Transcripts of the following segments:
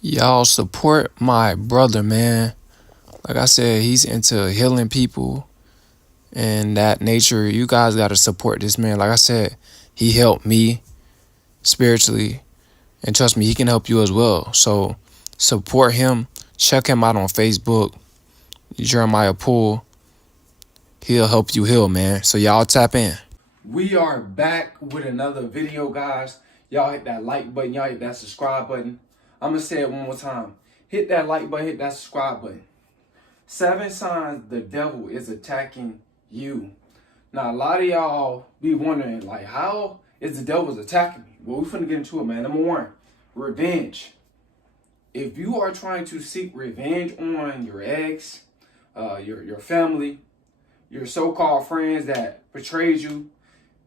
Y'all support my brother, man. Like I said, he's into healing people and that nature. You guys got to support this man. Like I said, he helped me spiritually, and trust me, he can help you as well. So support him. Check him out on Facebook, Jeremiah Poole. He'll help you heal, man. So y'all tap in. We are back with another video, guys. Y'all hit that like button. Y'all hit that subscribe button. I'm going to say it one more time. Hit that like button. Hit that subscribe button. 7 signs the devil is attacking you. Now, a lot of y'all be wondering, like, how is the devil attacking me? Well, we're finna get into it, man. Number 1, revenge. If you are trying to seek revenge on your ex, your family, your so-called friends that betrayed you,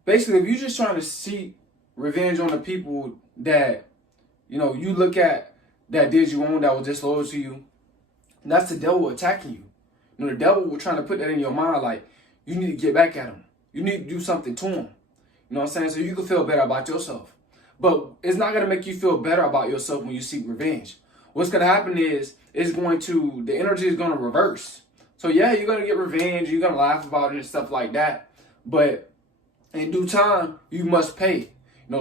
basically, if you're just trying to seek revenge on the people that, you look at that did you wrong, that was disloyal to you, that's the devil attacking you. The devil will trying to put that in your mind, like, you need to get back at him. You need to do something to him. You know what I'm saying? So you can feel better about yourself. But it's not going to make you feel better about yourself when you seek revenge. What's going to happen is, the energy is going to reverse. So yeah, you're going to get revenge. You're going to laugh about it and stuff like that. But in due time, you must pay.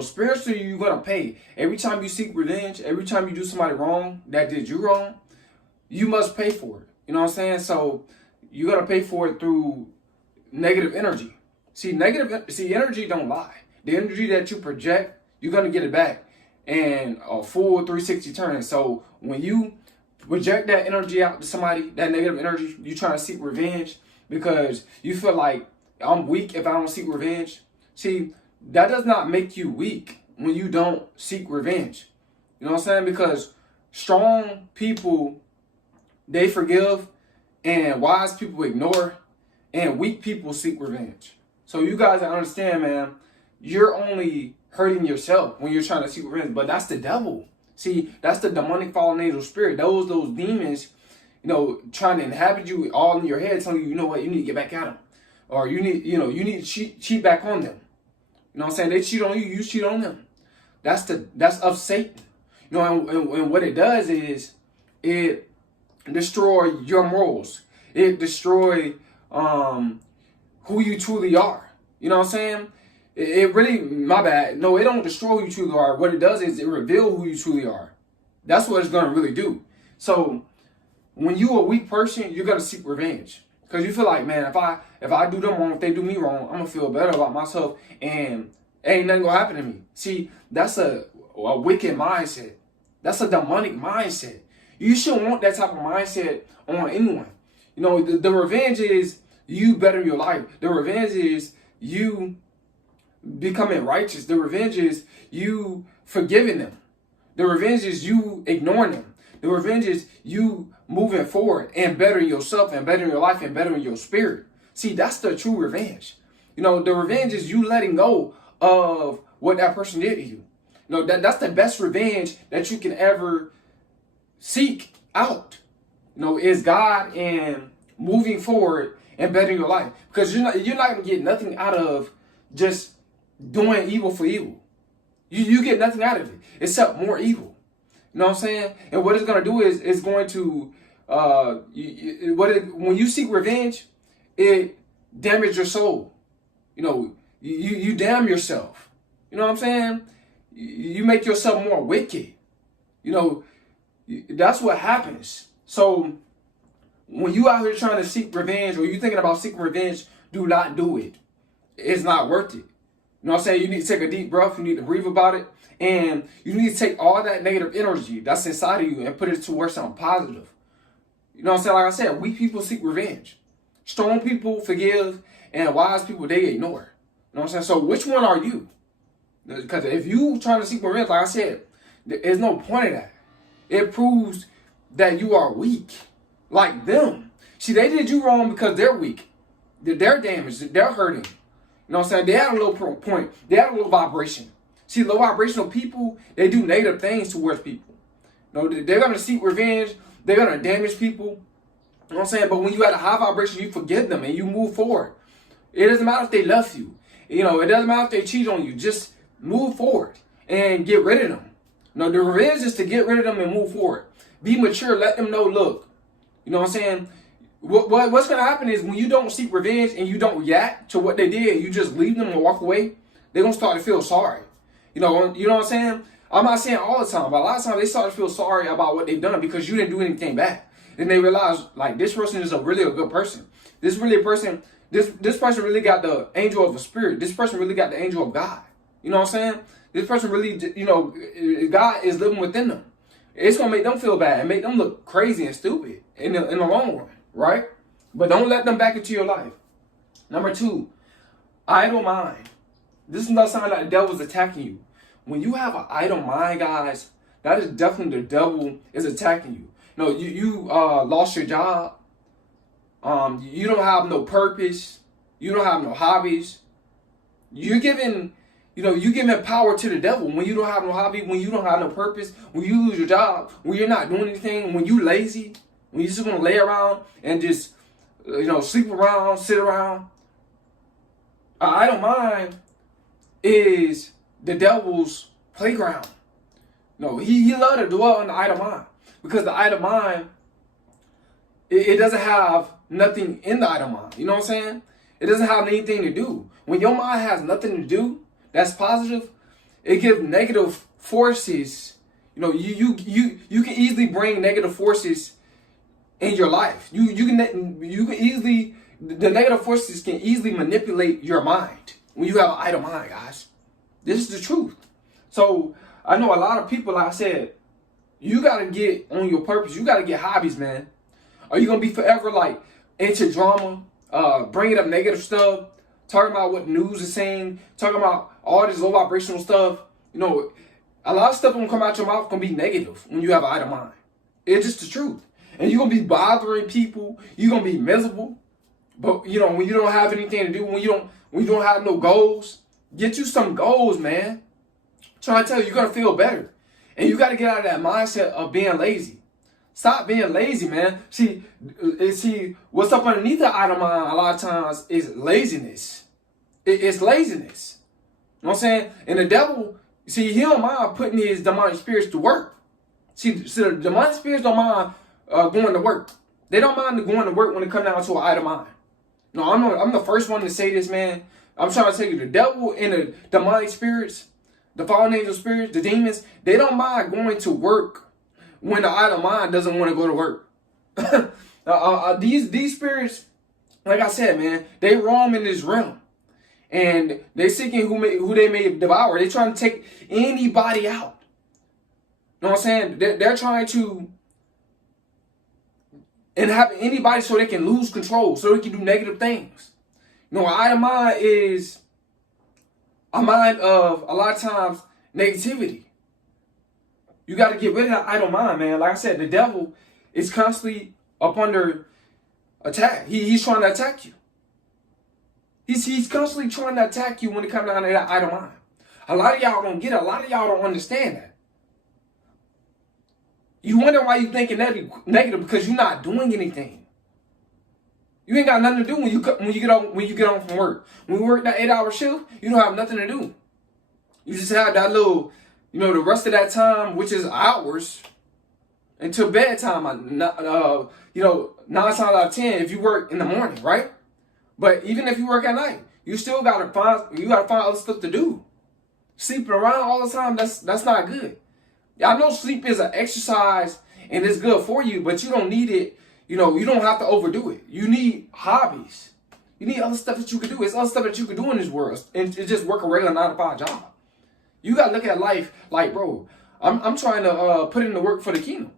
Spiritually, you're going to pay. Every time you seek revenge, every time you do somebody wrong that did you wrong, you must pay for it. You know what I'm saying? So you got to pay for it through negative energy. See, energy don't lie. The energy that you project, you're going to get it back and a full 360 turn. So when you project that energy out to somebody, that negative energy, you trying to seek revenge because you feel like I'm weak if I don't seek revenge. See, that does not make you weak when you don't seek revenge. You know what I'm saying? Because strong people, they forgive, and wise people ignore, and weak people seek revenge. So you guys understand, man, you're only hurting yourself when you're trying to seek revenge, but that's the devil. See, that's the demonic fallen angel spirit. Those demons, trying to inhabit you all in your head, telling you, you know what, you need to get back at them. Or you need to cheat back on them. You know what I'm saying? They cheat on you, you cheat on them. That's of Satan. And what it does is it destroy your morals. It destroy who you truly are. You know what I'm saying? It really, my bad. No, it don't destroy who you truly are. What it does is it reveal who you truly are. That's what it's gonna really do. So when you a weak person, you're gonna seek revenge. Because you feel like, man, if I do them wrong, if they do me wrong, I'm gonna feel better about myself and ain't nothing gonna happen to me. See, that's a wicked mindset. That's a demonic mindset. You shouldn't want that type of mindset on anyone. The revenge is you bettering your life. The revenge is you becoming righteous. The revenge is you forgiving them. The revenge is you ignoring them. The revenge is you moving forward and bettering yourself and bettering your life and bettering your spirit. See, that's the true revenge. The revenge is you letting go of what that person did to you. That's the best revenge that you can ever seek out. Is God and moving forward and bettering your life. Because you're not gonna get nothing out of just doing evil for evil. You get nothing out of it except more evil. You know what I'm saying? And what it's gonna do is it's going to when you seek revenge, it damages your soul. You damn yourself. You know what I'm saying? You make yourself more wicked. That's what happens. So when you out here trying to seek revenge or you thinking about seeking revenge, do not do it. It's not worth it. You know what I'm saying? You need to take a deep breath. You need to breathe about it. And you need to take all that negative energy that's inside of you and put it towards something positive. You know what I'm saying? Like I said, weak people seek revenge. Strong people forgive, and wise people, they ignore. You know what I'm saying? So which one are you? Because if you trying to seek revenge, like I said, there's no point in that. It proves that you are weak, like them. See, they did you wrong because they're weak. They're damaged. They're hurting. You know what I'm saying? They had a low point. They had a low vibration. See, low vibrational people, they do negative things towards people. They're going to seek revenge. They're going to damage people. You know what I'm saying? But when you at a high vibration, you forgive them and you move forward. It doesn't matter if they left you. It doesn't matter if they cheat on you. Just move forward and get rid of them. No, the revenge is to get rid of them and move forward. Be mature. Let them know, look, you know what I'm saying? What's going to happen is when you don't seek revenge and you don't react to what they did, you just leave them and walk away, they're going to start to feel sorry. You know what I'm saying? I'm not saying all the time, but a lot of times they start to feel sorry about what they've done because you didn't do anything bad. And they realize, like, this person is really a good person. This person really got the angel of a spirit. This person really got the angel of God. You know what I'm saying? This person really, God is living within them. It's going to make them feel bad and make them look crazy and stupid in the long run, right? But don't let them back into your life. Number 2, idle mind. This is not sign that the devil's attacking you. When you have an idle mind, guys, that is definitely the devil is attacking you. No, you lost your job. You don't have no purpose. You don't have no hobbies. You're giving power to the devil when you don't have no hobby, when you don't have no purpose, when you lose your job, when you're not doing anything, when you lazy, when you're just gonna lay around and just sleep around, sit around. An idle mind is the devil's playground. No, he loves to dwell in the idle mind because the idle mind, it doesn't have nothing in the idle mind. You know what I'm saying? It doesn't have anything to do. When your mind has nothing to do that's positive, it gives negative forces. You can easily bring negative forces in your life. You can easily, the negative forces can easily manipulate your mind when you have an idle mind, guys. This is the truth. So I know a lot of people, like I said, you got to get on your purpose. You got to get hobbies, man. Are you going to be forever like into drama, bringing up negative stuff, talking about what news is saying, talking about all this low vibrational stuff? A lot of stuff going to come out your mouth going to be negative when you have an idle mind. It's just the truth. And you're going to be bothering people. You're going to be miserable. But, when you don't have anything to do, when you don't have no goals, get you some goals, man. I'm trying to tell you, you're going to feel better. And you got to get out of that mindset of being lazy. Stop being lazy, man. See, what's up underneath the idle mind a lot of times is laziness. It's laziness. You know what I'm saying? And the devil, he don't mind putting his demonic spirits to work. See, the demonic spirits don't mind going to work. They don't mind going to work when it comes down to an idle mind. No, I'm the first one to say this, man. I'm trying to tell you, the devil and the demonic spirits, the fallen angel spirits, the demons, they don't mind going to work when the idle mind doesn't want to go to work. These spirits, like I said, man, they roam in this realm. And they seeking who they may devour. They're trying to take anybody out. You know what I'm saying? They're trying to inhabit anybody so they can lose control, so they can do negative things. An idle mind is a mind of, a lot of times, negativity. You got to get rid of that idle mind, man. Like I said, the devil is constantly up under attack. He's trying to attack you. He's constantly trying to attack you when it comes down to that idle mind. A lot of y'all don't get it. A lot of y'all don't understand that. You wonder why you're thinking negative because you're not doing anything. You ain't got nothing to do when you get home from work. When you work that 8-hour shift, you don't have nothing to do. You just have that little, the rest of that time, which is hours, until bedtime. 9 times out of 10 if you work in the morning, right? But even if you work at night, you still gotta find other stuff to do. Sleeping around all the time, that's not good. I know sleep is an exercise and it's good for you, but you don't need it. You don't have to overdo it. You need hobbies. You need other stuff that you can do. It's other stuff that you can do in this world, and just work a regular 9-to-5 job. You gotta look at life like, bro, I'm trying to put in the work for the kingdom.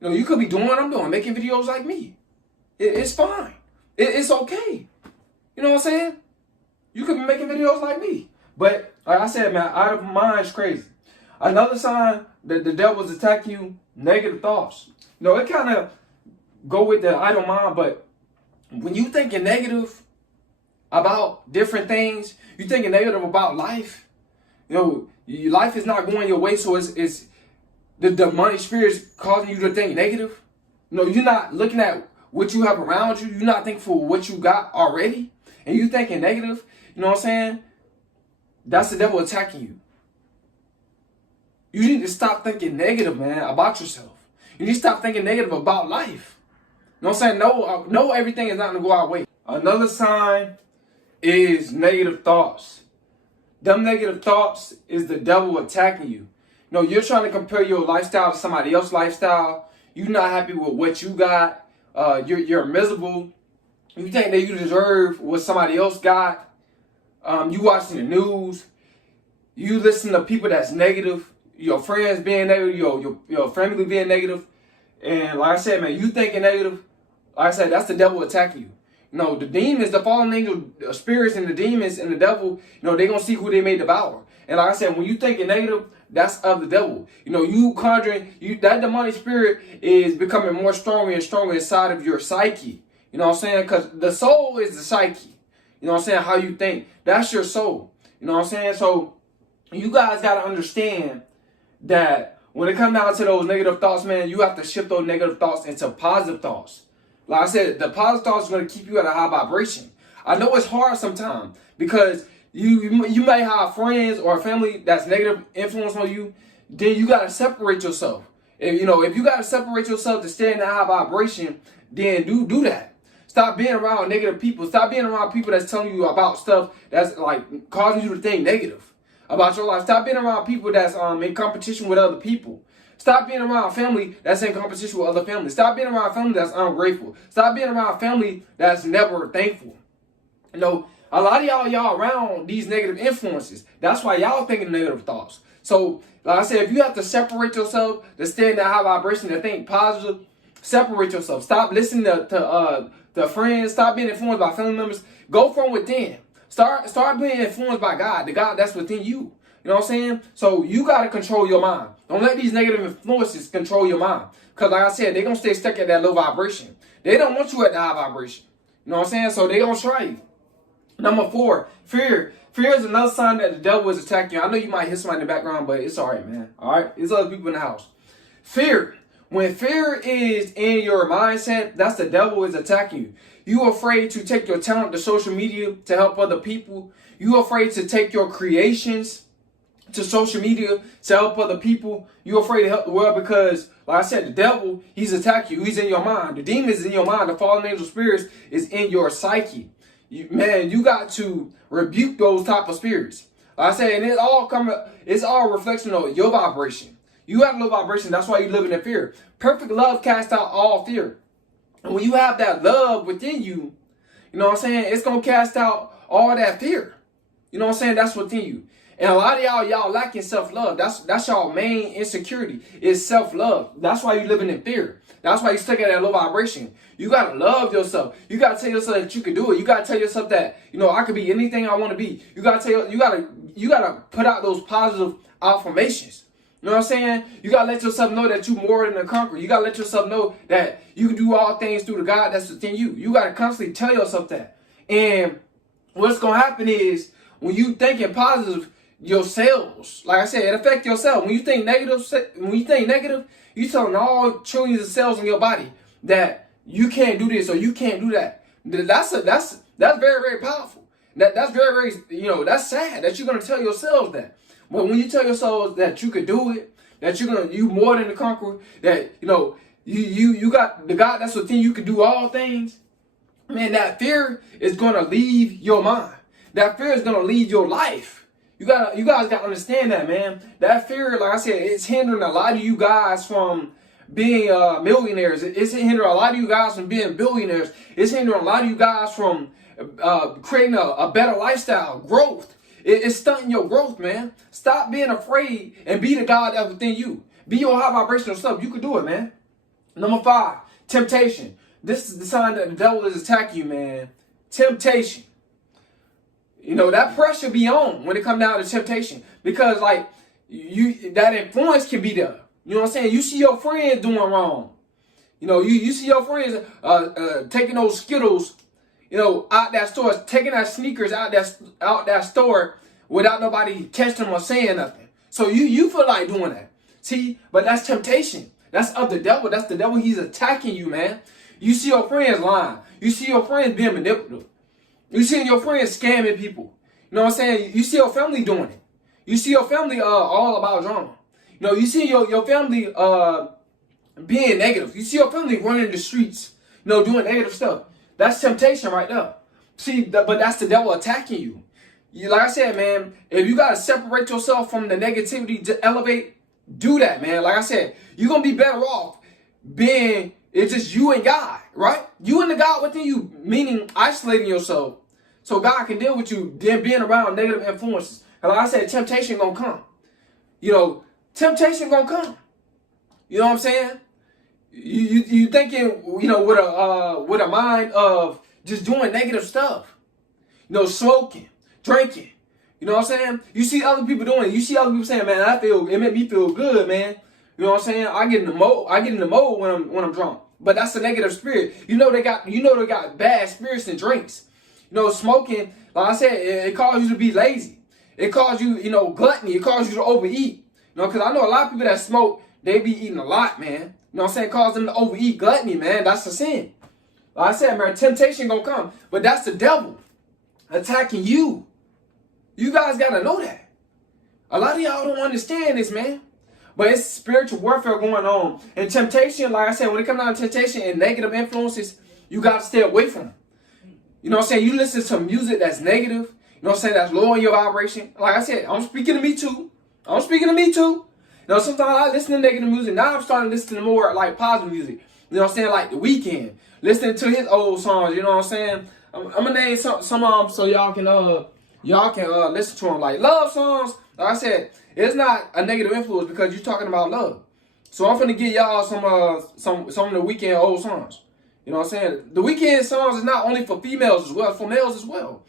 You could be doing what I'm doing, making videos like me. It's fine. It's okay. You know what I'm saying? You could be making videos like me. But like I said, man, idle mind is crazy. Another sign that the devil's attacking you, negative thoughts. It kind of go with the idle mind, but when you thinking negative about different things, you thinking negative about life, your life is not going your way, so it's the demonic spirits causing you to think negative. You're not looking at what you have around you. You're not thankful for what you got already, and you thinking negative. You know what I'm saying? That's the devil attacking you. You need to stop thinking negative, man, about yourself. You need to stop thinking negative about life. You know what I'm saying? No, everything is not going to go our way. Another sign is negative thoughts. Them negative thoughts is the devil attacking you. You know, you're trying to compare your lifestyle to somebody else's lifestyle. You're not happy with what you got. You're miserable. You think that you deserve what somebody else got. You watching the news. You listen to people that's negative. Your friends being negative. Your family being negative. And like I said, man, you thinking negative. Like I said, that's the devil attacking you. You know, the demons, the fallen angel spirits and the demons and the devil, you know, they're going to see who they may devour. And like I said, when you thinking negative, that's of the devil. You know, you conjuring, that demonic spirit is becoming more stronger and stronger inside of your psyche. You know what I'm saying? Because the soul is the psyche. You know what I'm saying? How you think. That's your soul. You know what I'm saying? So you guys got to understand that when it comes down to those negative thoughts, man, you have to shift those negative thoughts into positive thoughts. Like I said, the positive thoughts are going to keep you at a high vibration. I know it's hard sometimes because you may have friends or family that's negative influence on you. Then you got to separate yourself. And you know, if you got to separate yourself to stay in that high vibration, then do that. Stop being around negative people. Stop being around people that's telling you about stuff that's like causing you to think negative about your life. Stop being around people that's in competition with other people. Stop being around family that's in competition with other families. Stop being around family that's ungrateful. Stop being around family that's never thankful. You know, a lot of y'all around these negative influences. That's why y'all thinking negative thoughts. So, like I said, if you have to separate yourself to stay in that high vibration and think positive, separate yourself. Stop listening to friends. Stop being influenced by family members. Go from within. Start being influenced by God, the God that's within you. You know what I'm saying? So you got to control your mind. Don't let these negative influences control your mind. Because like I said, they're going to stay stuck at that low vibration. They don't want you at the high vibration. You know what I'm saying? So they're going to try you. Number 4, fear. Fear is another sign that the devil is attacking you. I know you might hear somebody in the background, but it's all right, man. All right? There's other people in the house. Fear. When fear is in your mindset, that's the devil is attacking you. You're afraid to take your talent to social media to help other people. You're afraid to take your creations to social media to help other people. You're afraid to help the world because, like I said, the devil, he's attacking you. He's in your mind. The demons is in your mind. The fallen angel spirits is in your psyche. You got to rebuke those type of spirits. Like I said, and it's all reflection of your vibration. You have low vibration. That's why you're living in fear. Perfect love casts out all fear. And when you have that love within you, you know what I'm saying? It's going to cast out all that fear. You know what I'm saying? That's within you. And a lot of y'all lacking self-love. That's y'all main insecurity is self-love. That's why you're living in fear. That's why you're stuck at that low vibration. You got to love yourself. You got to tell yourself that you can do it. You got to tell yourself that, you know, I could be anything I want to be. You got to put out those positive affirmations. You know what I'm saying? You got to let yourself know that you're more than a conqueror. You got to let yourself know that you can do all things through the God that's within you. You got to constantly tell yourself that. And what's going to happen is when you thinking positive, your cells, like I said, it affects your cells. When you think negative, you telling all trillions of cells in your body that you can't do this or you can't do that. That's very, very powerful. That's very, very, that's sad that you're gonna tell yourselves that. But when you tell yourselves that you could do it, that you more than a conqueror, that you got the God that's within you can do all things, man, that fear is gonna leave your mind. That fear is gonna leave your life. You guys got to understand that, man. That fear, like I said, it's hindering a lot of you guys from being millionaires. It's hindering a lot of you guys from being billionaires. It's hindering a lot of you guys from creating a better lifestyle, growth. It's stunting your growth, man. Stop being afraid and be the God that's within you. Be your high vibrational self. You can do it, man. Number 5, temptation. This is the sign that the devil is attacking you, man. Temptation. You know, that pressure be on when it comes down to temptation. Because, like, that influence can be there. You know what I'm saying? You see your friends doing wrong. You know, you see your friends taking those Skittles, out that store, taking that sneakers out that store without nobody catching them or saying nothing. So you feel like doing that. See? But that's temptation. That's of the devil. That's the devil. He's attacking you, man. You see your friends lying. You see your friends being manipulative. You see your friends scamming people. You know what I'm saying? You see your family doing it. You see your family all about drama. You know, you see your family being negative. You see your family running the streets, you know, doing negative stuff. That's temptation right there. See, but that's the devil attacking you. Like I said, man, if you gotta separate yourself from the negativity to elevate, do that, man. Like I said, you're gonna be better off being it's just you and God, right? You and the God within you, meaning isolating yourself so God can deal with you, then being around negative influences. And like I said, temptation gonna come. You know, temptation gonna come. You know what I'm saying? You thinking, you know, with a mind of just doing negative stuff. You know, smoking, drinking. You know what I'm saying? You see other people doing it. You see other people saying, man, it made me feel good, man. You know what I'm saying? I get in the mode when I'm drunk. But that's a negative spirit. You know they got bad spirits and drinks. You know, smoking, like I said, it causes you to be lazy. It causes you, you know, gluttony. It causes you to overeat. You know, because I know a lot of people that smoke, they be eating a lot, man. You know what I'm saying? Cause them to overeat, gluttony, man. That's a sin. Like I said, man, temptation gonna come. But that's the devil attacking you. You guys gotta know that. A lot of y'all don't understand this, man. But it's spiritual warfare going on. And temptation, like I said, when it comes down to temptation and negative influences, you gotta stay away from them. You know what I'm saying? You listen to music that's negative, you know what I'm saying, that's lowering your vibration. Like I said, I'm speaking to me too. You know, sometimes I listen to negative music. Now I'm starting to listen to more like positive music. You know what I'm saying? Like The Weeknd. Listening to his old songs, you know what I'm saying? I'm gonna name some of them so y'all can listen to them. Like love songs, like I said, it's not a negative influence because you're talking about love. So I'm finna give y'all some of the Weeknd old songs. You know what I'm saying? The Weeknd songs is not only for females as well, it's for males as well.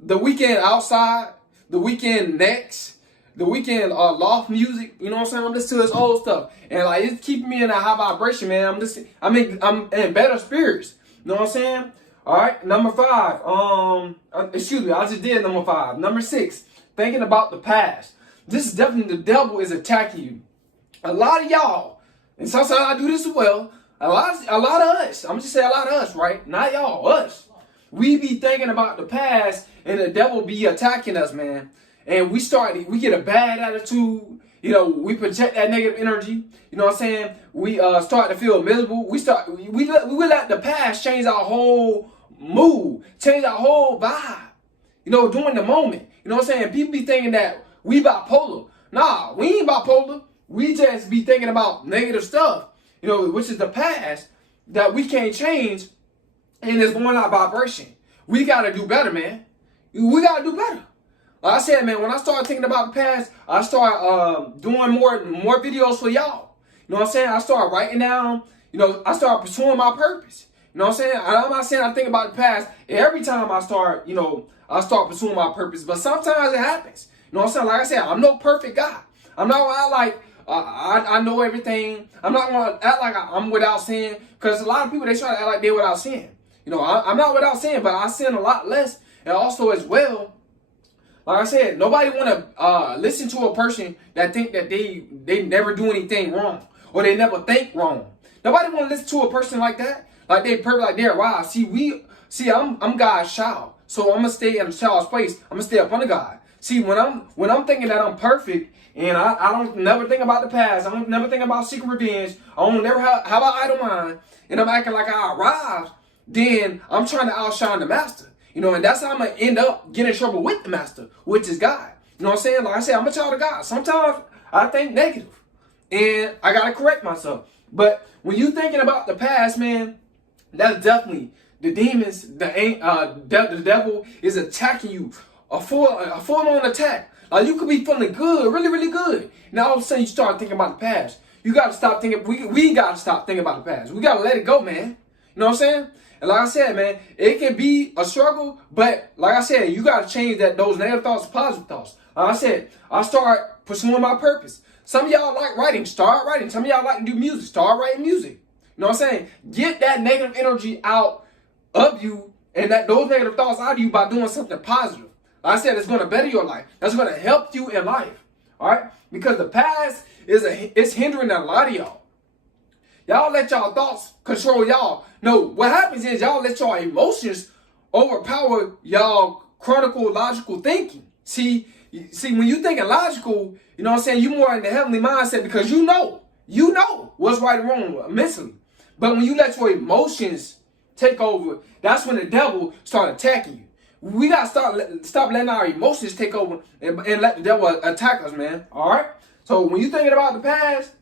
The Weeknd Outside, The Weeknd Next, The Weeknd Loft Music, you know what I'm saying? I'm listening to his old stuff. And like it's keeping me in a high vibration, man. I'm in better spirits. You know what I'm saying? Alright, number 5. Excuse me, I just did number 5. Number 6, thinking about the past. This is definitely the devil is attacking you. A lot of y'all, and sometimes I do this as well. A lot of us. I'm just saying a lot of us, right? Not y'all, us. We be thinking about the past, and the devil be attacking us, man. And we get a bad attitude. You know, we project that negative energy. You know what I'm saying? We start to feel miserable. We let the past change our whole mood, change our whole vibe. You know, during the moment. You know what I'm saying? People be thinking that we bipolar. Nah, we ain't bipolar. We just be thinking about negative stuff. You know, which is the past that we can't change, and it's going our vibration. We gotta do better, man. We gotta do better. Like I said, man, when I started thinking about the past, I started doing more videos for y'all. You know what I'm saying? I started writing down, you know, I started pursuing my purpose. You know what I'm saying? I'm not saying I think about the past every time I start pursuing my purpose, but sometimes it happens. You know what I'm saying? Like I said, I'm no perfect guy. I'm not gonna act like I know everything. I'm not gonna act like I'm without sin, because a lot of people, they try to act like they're without sin. You know, I'm not without sin, but I sin a lot less. And also as well, like I said, nobody want to listen to a person that think that they never do anything wrong or they never think wrong. Nobody want to listen to a person like that, like they perfect, like they're wow. I'm God's child, so I'm gonna stay in a child's place. I'm gonna stay up under God. See, when I'm thinking that I'm perfect and I don't never think about the past, I don't never think about secret revenge, I don't never have an idle mind, and I'm acting like I arrived, then I'm trying to outshine the master. You know, and that's how I'm going to end up getting in trouble with the master, which is God. You know what I'm saying? Like I said, I'm a child of God. Sometimes I think negative, and I got to correct myself. But when you thinking about the past, man, that's definitely the demons, the devil is attacking you. A full-on attack. Like you could be feeling good, really, really good. Now all of a sudden you start thinking about the past. You got to stop thinking, we got to stop thinking about the past. We got to let it go, man. You know what I'm saying? And like I said, man, it can be a struggle, but like I said, you got to change those negative thoughts to positive thoughts. Like I said, I start pursuing my purpose. Some of y'all like writing, start writing. Some of y'all like to do music, start writing music. You know what I'm saying? Get that negative energy out of you and those negative thoughts out of you by doing something positive. Like I said, it's going to better your life. That's going to help you in life. All right? Because the past it's hindering a lot of y'all. Y'all let y'all thoughts control y'all. No, what happens is y'all let y'all emotions overpower y'all chronological thinking. See, See, when you thinking logical, you know what I'm saying, you more in the heavenly mindset because you know what's right and wrong mentally. But when you let your emotions take over, that's when the devil start attacking you. We gotta stop letting our emotions take over and let the devil attack us, man. All right. So when you thinking about the past,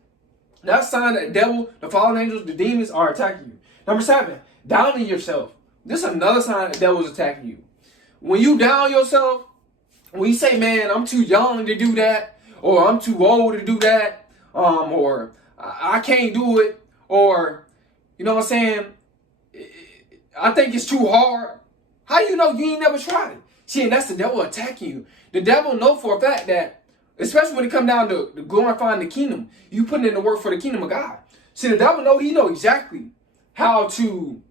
that's a sign that the devil, the fallen angels, the demons are attacking you. Number 7, downing yourself. This is another sign that the devil is attacking you. When you down yourself, when you say, man, I'm too young to do that, or I'm too old to do that, or I can't do it, or, you know what I'm saying, I think it's too hard. How you know you ain't never tried it? See, and that's the devil attacking you. The devil know for a fact that, especially when it come down to glorifying the kingdom, you putting in the work for the kingdom of God. See, the devil know, he know exactly how to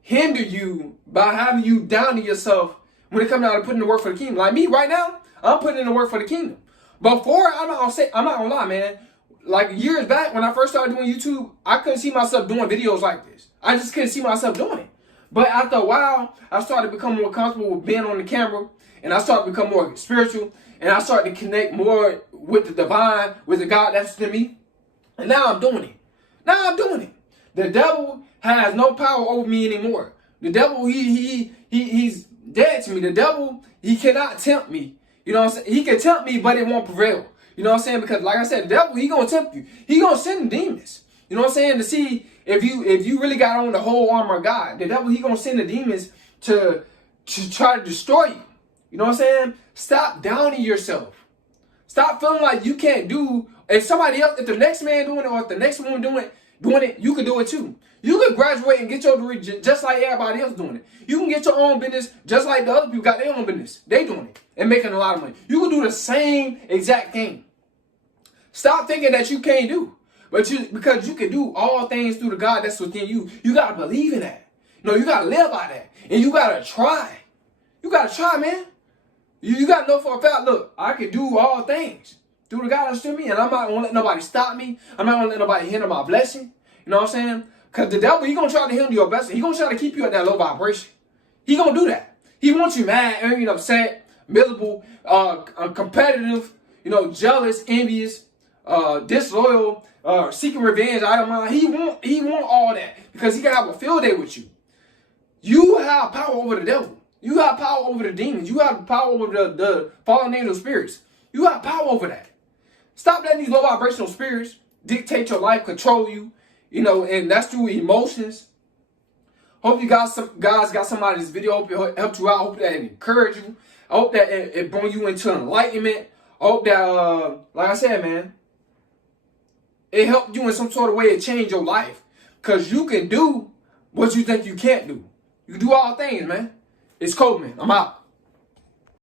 hinder you by having you down to yourself when it comes down to putting the work for the kingdom. Like me right now, I'm putting in the work for the kingdom. Before, I'm not gonna lie, man. Like years back when I first started doing YouTube, I couldn't see myself doing videos like this. I just couldn't see myself doing it. But after a while, I started to become more comfortable with being on the camera, and I started to become more spiritual, and I started to connect more with the divine, with the God that's in me. And now I'm doing it. The devil has no power over me anymore. The devil, he's dead to me. The devil, he cannot tempt me. You know what I'm saying? He can tempt me, but it won't prevail. You know what I'm saying? Because like I said, the devil, he gonna tempt you. He gonna send demons. You know what I'm saying? To see if you really got on the whole armor of God. The devil, he gonna send the demons to try to destroy you. You know what I'm saying? Stop downing yourself. Stop feeling like you can't do. If somebody else, if the next man doing it, or if the next woman doing it, you can do it too. You can graduate and get your degree just like everybody else doing it. You can get your own business just like the other people got their own business. They doing it and making a lot of money. You can do the same exact thing. Stop thinking that you can't do. Because you can do all things through the God that's within you. You got to believe in that. No, you got to live by that. And you got to try. You got to try, man. You got to know for a fact, look, I can do all things through the God that's within me. And I'm not going to let nobody stop me. I'm not going to let nobody hinder my blessing. You know what I'm saying? Because the devil, he going to try to hinder your blessing. He going to try to keep you at that low vibration. He going to do that. He wants you mad, angry, upset, miserable, competitive, jealous, envious, disloyal, seeking revenge out of mind. He want all that because he can have a field day with you. You have power over the devil. You have power over the demons. You have power over the fallen angel spirits. You have power over that. Stop letting these low vibrational spirits dictate your life, control you, and that's through emotions. Hope you guys got somebody in this video. Hope it helped you out. Hope that it encouraged you. I hope that it brought you into enlightenment. I hope that, like I said, man, it helped you in some sort of way to change your life. Because you can do what you think you can't do. You can do all things, man. It's Coleman. I'm out.